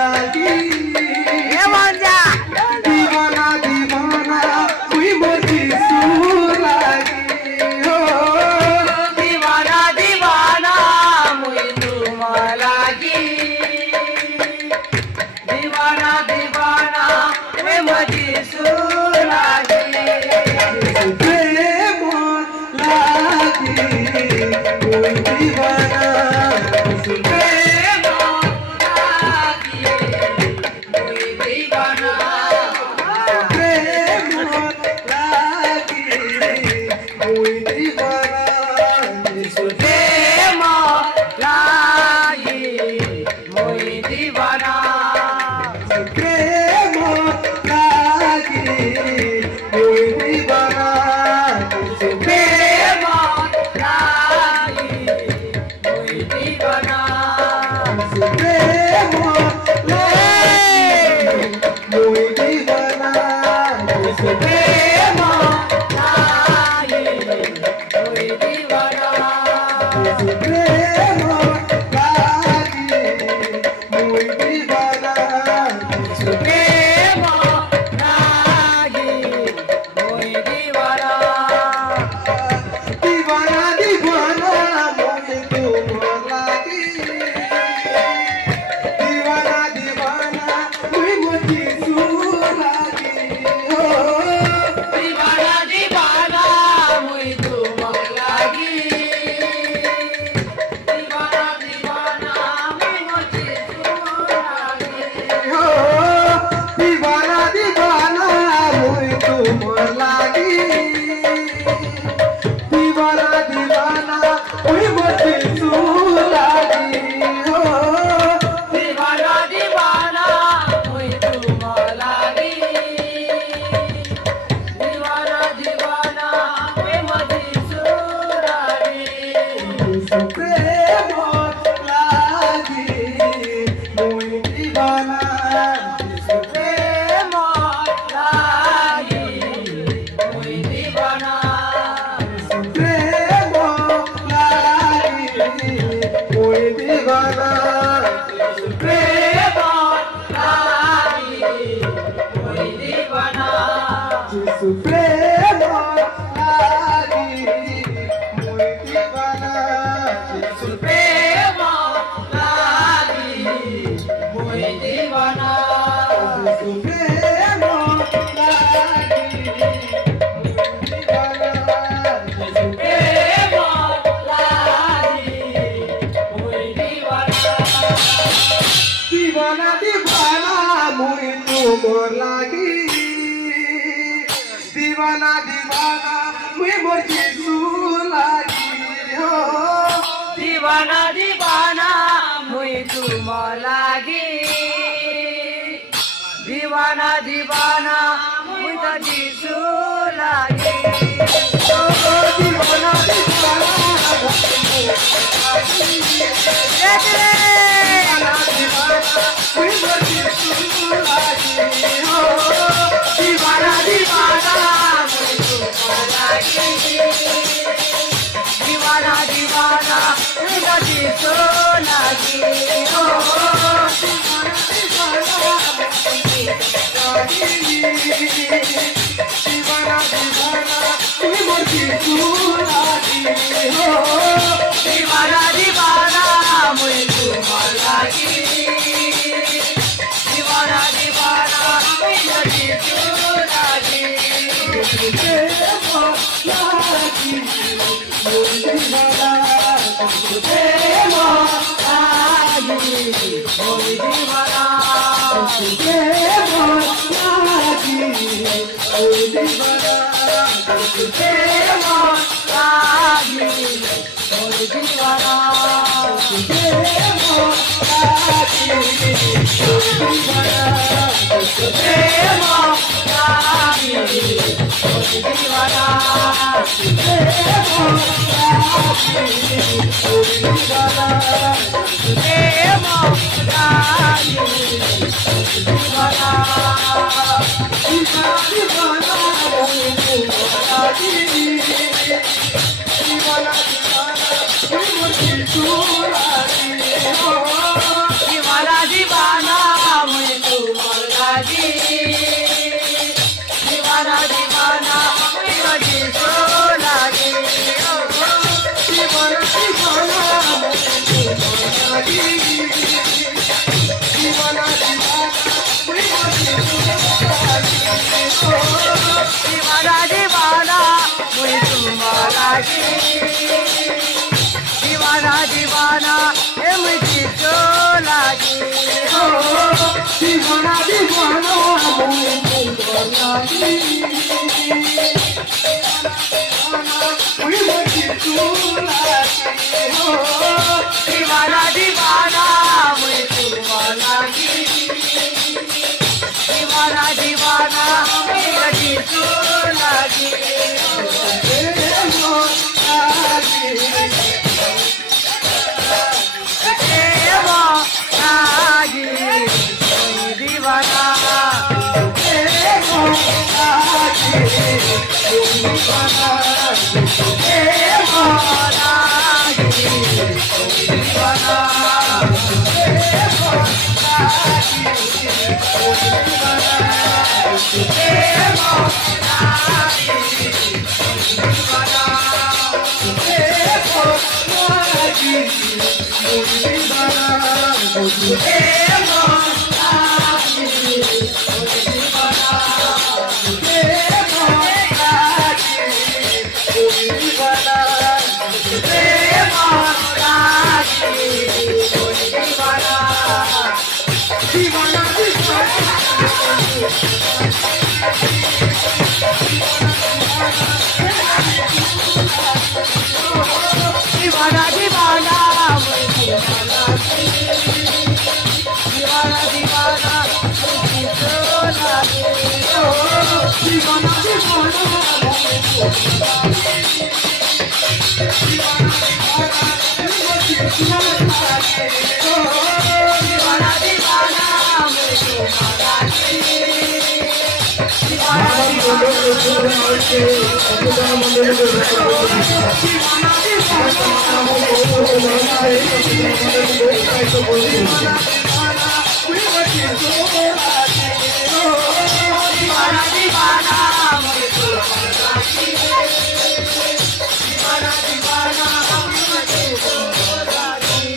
लागी ये मान जा दीवाना दीवाना कोई मोती सू लागी हो दीवाना दीवाना मुई तुम लागी दीवाना दीवाना मैं मजी सू लागी प्रेम लागी कोई दीवाना दीवाना दीवाना मुई तुमर लागी दीवाना दीवाना मुई मोर यीशु लागी हो दीवाना दीवाना मुई तुम लागी दीवाना दीवाना मुई तो यीशु लागी दीवाना दीवाना दीवाना दीवाना मुई तुम लागी दीवाना दीवाना मुई तो यीशु लागी हो दीवाना दीवाना कोई मोर यीशु लागी हो दीवाना दीवाना मुई तुम लागी दीवाना दीवाना मुई तो यीशु लागी दीवाना लागी दीवाना दीवाना ए मुझे जो लागी ओ दीवाना दीवाना मुझको लागी मुझे मुझको लागी ओ दीवाना दीवाना मुझको लागी दीवाना दीवाना मुझको लागी दीवाना दीवाना दीवाना दीवाना दीवाना